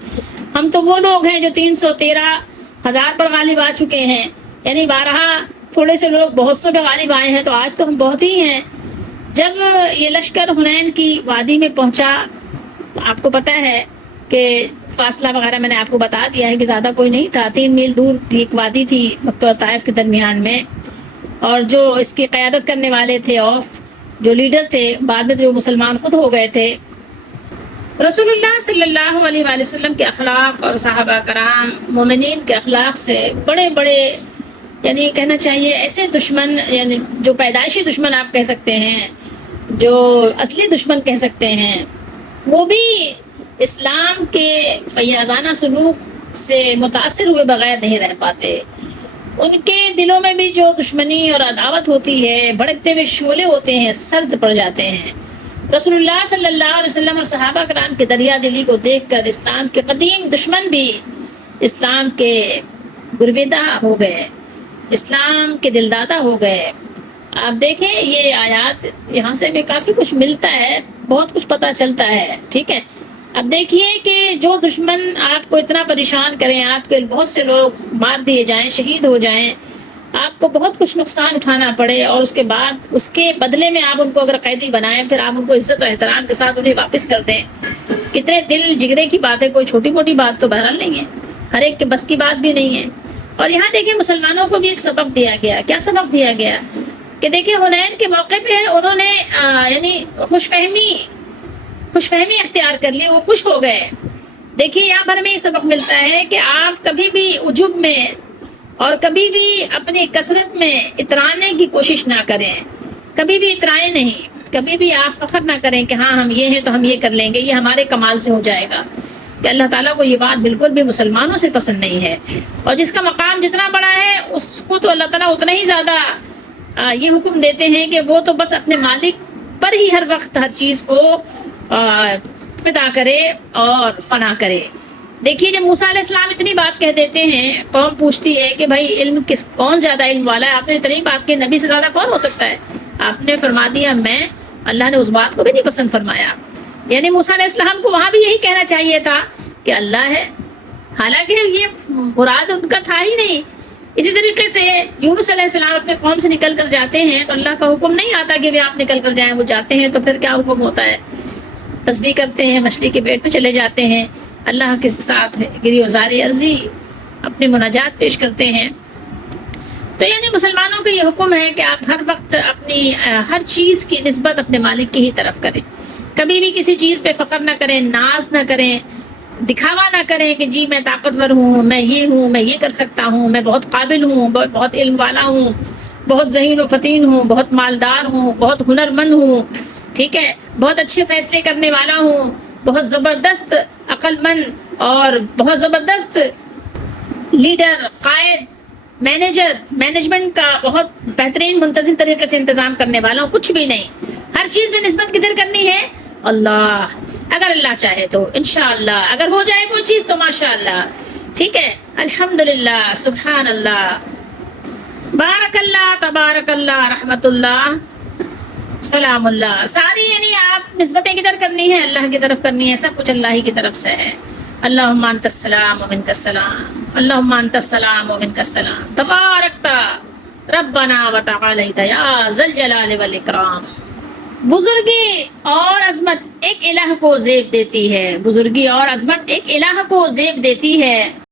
ہم تو وہ لوگ ہیں جو 313,000 پر غالب آ چکے ہیں، یعنی 12 تھوڑے سے لوگ بہت سو پہ غالب آئے ہیں، تو آج تو ہم بہت ہی ہیں۔ جب یہ لشکر حنین کی وادی میں پہنچا، آپ کو پتہ ہے کہ فاصلہ وغیرہ میں نے آپ کو بتا دیا ہے کہ زیادہ کوئی نہیں تھا، 3 میل دور ایک وادی تھی مکہ اور طائف کے درمیان میں، اور جو اس کی قیادت کرنے والے تھے، اوف جو لیڈر تھے، بعد میں جو مسلمان خود ہو گئے تھے۔ رسول اللہ صلی اللہ علیہ وآلہ وسلم کے اخلاق اور صحابہ کرام مومنین کے اخلاق سے بڑے بڑے، یعنی کہنا چاہیے ایسے دشمن، یعنی جو پیدائشی دشمن آپ کہہ سکتے ہیں، جو اصلی دشمن کہہ سکتے ہیں، وہ بھی اسلام کے فیاضانہ سلوک سے متاثر ہوئے بغیر نہیں رہ پاتے۔ ان کے دلوں میں بھی جو دشمنی اور عداوت ہوتی ہے، بھڑکتے ہوئے شعلے ہوتے ہیں، سرد پڑ جاتے ہیں۔ رسول اللہ صلی اللہ علیہ وسلم اور صحابہ کرام کے دریا دلی کو دیکھ کر اسلام کے قدیم دشمن بھی اسلام کے گرویدہ ہو گئے، اسلام کے دلدادہ ہو گئے۔ آپ دیکھیں یہ آیات، یہاں سے بھی کافی کچھ ملتا ہے، بہت کچھ پتہ چلتا ہے، ٹھیک ہے۔ اب دیکھیے کہ جو دشمن آپ کو اتنا پریشان کریں، آپ کے بہت سے لوگ مار دیے جائیں، شہید ہو جائیں، آپ کو بہت کچھ نقصان اٹھانا پڑے، اور اس کے بعد اس کے بدلے میں آپ ان کو اگر قیدی بنائیں، پھر آپ ان کو عزت و احترام کے ساتھ انہیں واپس کر دیں، کتنے دل جگرے کی بات ہے، کوئی چھوٹی موٹی بات تو بہرحال نہیں ہے، ہر ایک کے بس کی بات بھی نہیں ہے۔ اور یہاں دیکھیں مسلمانوں کو بھی ایک سبق دیا گیا۔ کیا سبق دیا گیا؟ کہ دیکھیں حنین کے موقع پہ انہوں نے یعنی خوش فہمی اختیار کر لی، وہ خوش ہو گئے۔ دیکھیے یہاں پر ہمیں یہ سبق ملتا ہے کہ آپ کبھی بھی عجب میں اور کبھی بھی اپنی کثرت میں اترانے کی کوشش نہ کریں، کبھی بھی اترائیں نہیں، کبھی بھی آپ فخر نہ کریں کہ ہاں ہم یہ ہیں تو ہم یہ کر لیں گے، یہ ہمارے کمال سے ہو جائے گا، کہ اللہ تعالیٰ کو یہ بات بالکل بھی مسلمانوں سے پسند نہیں ہے۔ اور جس کا مقام جتنا بڑا ہے اس کو تو اللہ تعالیٰ اتنا ہی زیادہ یہ حکم دیتے ہیں کہ وہ تو بس اپنے مالک پر ہی ہر وقت ہر چیز کو فدا کرے اور فنا کرے۔ دیکھیے جب موسیٰ علیہ السلام اتنی بات کہہ دیتے ہیں، قوم پوچھتی ہے کہ بھائی علم کون زیادہ علم والا ہے؟ آپ نے اتنی بات کی، نبی سے زیادہ کون ہو سکتا ہے؟ آپ نے فرما دیا میں، اللہ نے اس بات کو بھی نہیں پسند فرمایا۔ یعنی موسیٰ علیہ السلام کو وہاں بھی یہی کہنا چاہیے تھا کہ اللہ ہے، حالانکہ یہ مراد ان کا تھا ہی نہیں۔ اسی طریقے سے یونس علیہ السلام اپنے قوم سے نکل کر جاتے ہیں تو اللہ کا حکم نہیں آتا کہ آپ نکل کر جائیں، وہ جاتے ہیں تو پھر کیا حکم ہوتا ہے؟ تسبیح کرتے ہیں، مچھلی کے پیٹ میں چلے جاتے ہیں، اللہ کے ساتھ گری وزاری عرضی اپنی مناجات پیش کرتے ہیں۔ تو یعنی مسلمانوں کا یہ حکم ہے کہ آپ ہر وقت اپنی ہر چیز کی نسبت اپنے مالک کی ہی طرف کریں، کبھی بھی کسی چیز پہ فخر نہ کریں، ناز نہ کریں، دکھاوا نہ کریں کہ جی میں طاقتور ہوں، میں یہ ہوں، میں یہ کر سکتا ہوں، میں بہت قابل ہوں، بہت علم والا ہوں، بہت ذہین و فطین ہوں، بہت مالدار ہوں، بہت ہنرمند ہوں، ٹھیک ہے، بہت اچھے فیصلے کرنے والا ہوں، بہت زبردست عقل مند اور بہت زبردست لیڈر، قائد، مینجمنٹ کا بہت بہترین منتظم طریقے سے انتظام کرنے والا ہوں، کچھ بھی نہیں۔ ہر چیز میں نسبت کدھر کرنی ہے؟ اللہ، اگر اللہ چاہے تو انشاءاللہ، اگر ہو جائے کوئی چیز تو ماشاءاللہ، ٹھیک ہے، الحمدللہ، سبحان اللہ، بارک اللہ، تبارک اللہ، رحمت اللہ، سلام اللہ، ساری یعنی آپ نسبتیں کدھر کرنی ہے؟ اللہ کی طرف کرنی ہے، سب کچھ اللہ ہی کی طرف سے ہے۔ اللہم انت السلام و منک السلام، اللہم انت السلام و منک السلام، تبارکتا ربنا و تعالیت یا ذا الجلال والاکرام۔ بزرگی اور عظمت ایک الہ کو زیب دیتی ہے، بزرگی اور عظمت ایک الہ کو زیب دیتی ہے۔